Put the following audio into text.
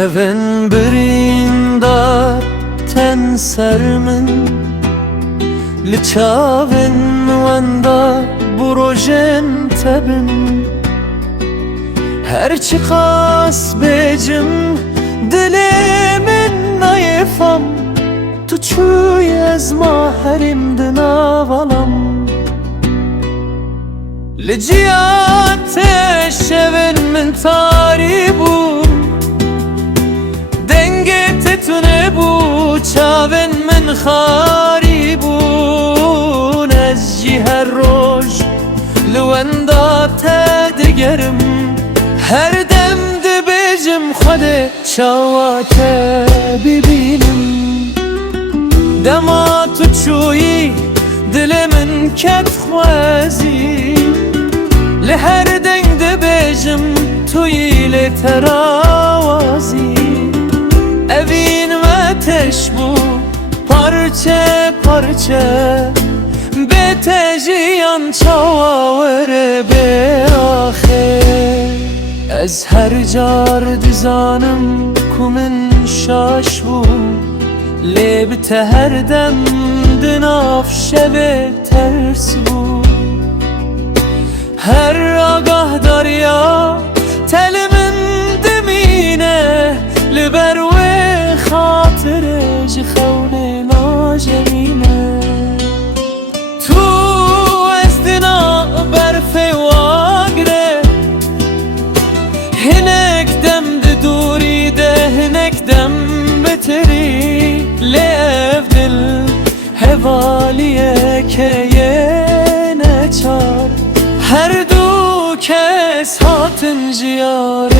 شون بریندا تن سر من لچاون وندا بروژن تبن هرچی قاس بجم دل من نایفم تو چوی از ما هریم دناولم لجیات شون من تاری بو دنگت تونه بو چاون من خاری بون از جی هر روش لوندا تدگرم هر دم دبجم خود چاوات ببینم دما تو چویی دل من کت خوازی لهر دنگ دبجم توی لتراوازی اوین و تشبو پارچه پارچه به تجیان چاوره به آخر از هر جار دزانم کمن شاش بو لب هر دم دناف شب ترس بو هر آگاه داریا تل من دمینه لبر و خاطر جخونه ناجمینه تو از دنا برف واگره هنک دم دوری ده هنک دم بتری لیف دل حوالیه که یه نچار هر دو کس هاتن جیاره